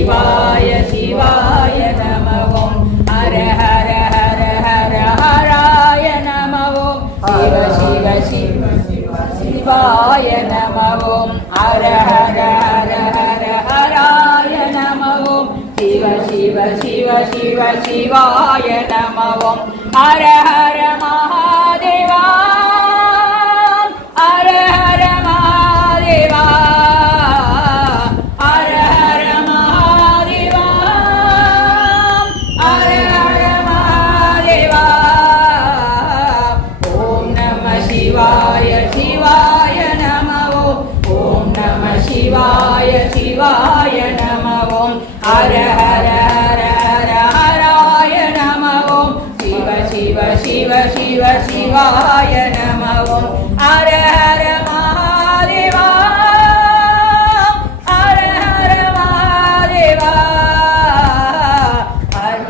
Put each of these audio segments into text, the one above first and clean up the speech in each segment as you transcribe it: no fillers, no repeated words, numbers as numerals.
சிவாய சிவாய நம ஓம் ஹர ஹர ஹர ஹர ஹராய நம ஓம் சிவ சிவ சிவ சிவ சிவாய நம ஓம் ஹர ஹர ஹர ஹர ஹராய நம ஓம் சிவ சிவ சிவ சிவ சிவாய நம ஓம் ஹர ஹர மகாதேவா ஹர ஹர மகாதேவா ஹர ஹர மகாதேவா ஹர ஹர மகாதேவா ஓம் நம சிவாய சிவாய நம ஓம் நம சிவாய சிவாய நம ஓம் ஹர ஹர ஹர ஹர ஹராய நம ஓம் சிவ சிவ சிவ சிவ சிவாய நம ஓம் ஹர ஹர மகாதேவா ஹர ஹர மகாதேவா ஹர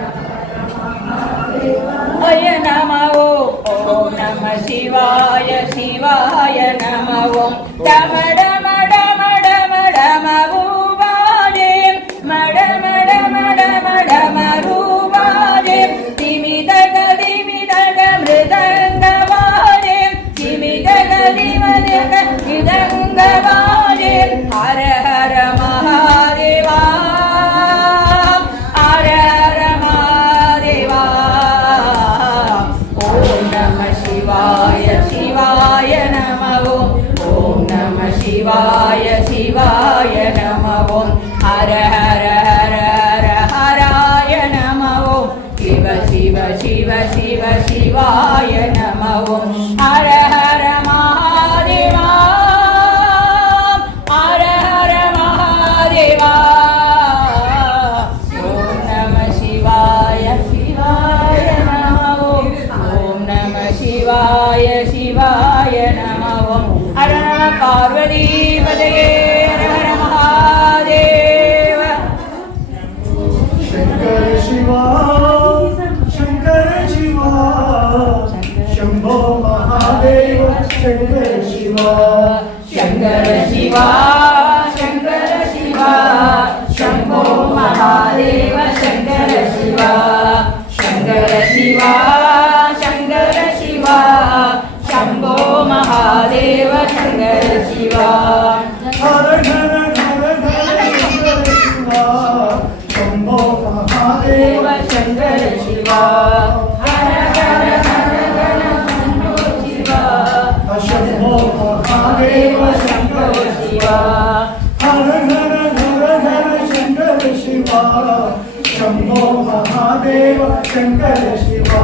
ஹர நம ஓம் நம சிவாய சிவாய நம ஓம் டம டம டம டம டம ரூபாதே மட மட மட மட மரூபாதே திமிதக திமிதக மிருதங்கவாதே திமிதக திமிதக மிருதங்கவாதே ஹர ஹர மகாதேவா ஹர ஹர மகாதேவா ஓம் நம சிவாய சிவாய நம ஓம் நம சிவாய சிவாய நம ஓம் ஹர ஹர ஹர ஹர ஹராய நம ஓம் சிவ சிவ சிவ சிவ சிவாய நம ஓம் ஹர ஹர மகாதேவா ஹர ஹர மகாதேவா ஓம் நம சிவாய சிவாய நம ஓம் நம சிவாய சிவாய நம ஓம் ஹர நம பார்வதி பதையே ஹர ஹர மகாதேவ शंकर शिवा शंभो महादेव शंकर शिवा शंकर शिवा शंकर शिवा शंभो महादेव शंकर शिवा शंकर शिवा शंकर शिवा शंभो महादेव शंकर शिवा हर घर घर घर शंकर शिवा शंभो महादेव शंकर शिवा हर हर हर हर शंभो शिवा शंभो महादेव शंभो शिवा हर घर घर घर शंकर शिवा शंभो महादेव शंकर शिवा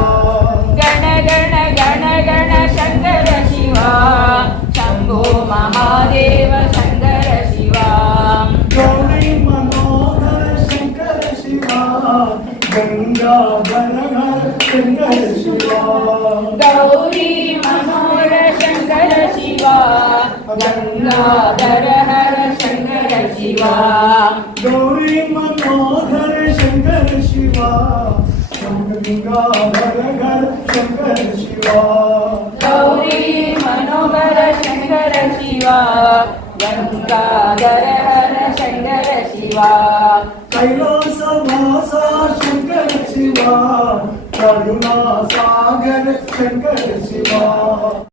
गण गण गण गण शंकर शिवा शंभो महादेव शंकर शिवा गौरी मनोहर शंकर शिवा गंगाधर हर शंकर शिवा गौरी मनोहर शंकर शिवा गंगाधर हर शंकर शिवा गौरी मनोहर शंकर शिवा गंगाधर हर शंकर शिवा गौरी मनोहर शंकर शिवा गंगाधर हर शंकर शिवा कैलास वासा शंकर शिवा करुणा सागर शंकर शिवा